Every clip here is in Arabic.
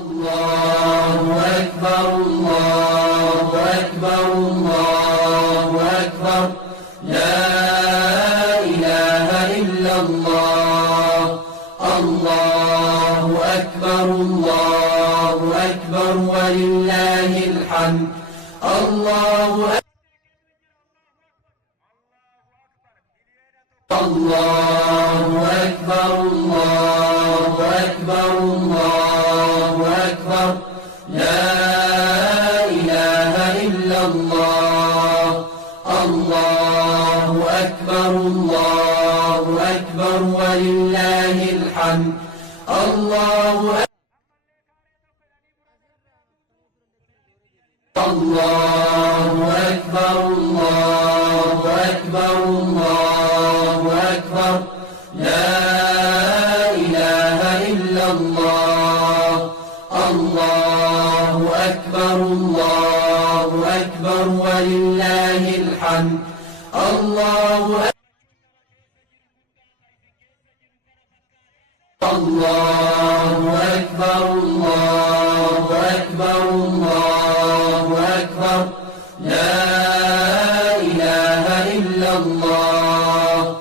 الله أكبر الله أكبر الله أكبر لا إله إلا الله الله أكبر الله أكبر ولله الحمد الله أكبر الله أكبر الله أكبر الله أكبر لا إله إلا الله الله أكبر الله أكبر ولله الحمد الله الله أكبر الله أكبر الله أكبر لا إله إلا الله الله أكبر الله أكبر ولله الحمد الله الله أكبر الله أكبر الله أكبر لا إله إلا الله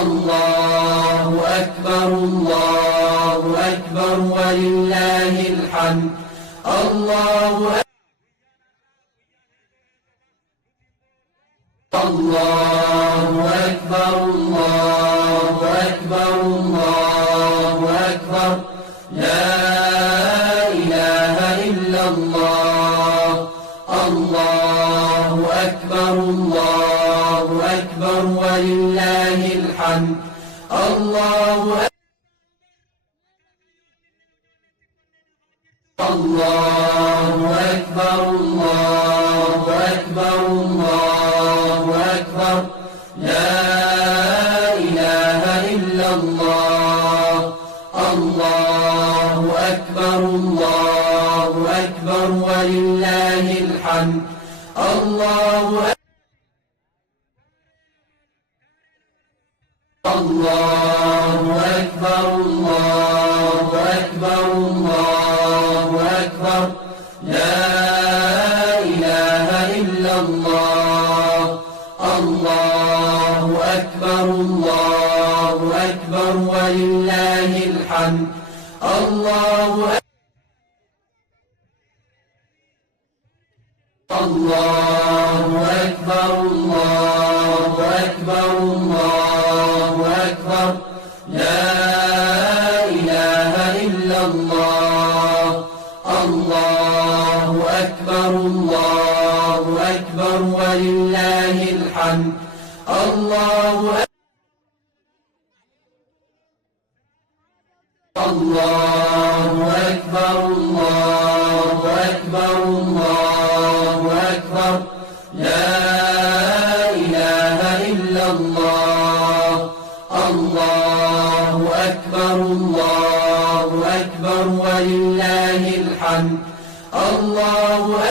الله أكبر الله أكبر ولله الحمد الله الله أكبر الله أكبر الله أكبر لا إله إلا الله الله أكبر الله أكبر ولله الحمد الله الله أكبر الله أكبر الله أكبر لا إله إلا الله الله أكبر الله أكبر ولله الحمد الله الله أكبر الله أكبر الله أكبر لا إله إلا الله الله أكبر الله أكبر ولله الحمد الله الله أكبر الله أكبر الله أكبر لا إله إلا الله الله أكبر الله أكبر ولله الحمد الله الله أكبر الله أكبر الله أكبر لا إله إلا الله الله أكبر الله أكبر ولله الحمد الله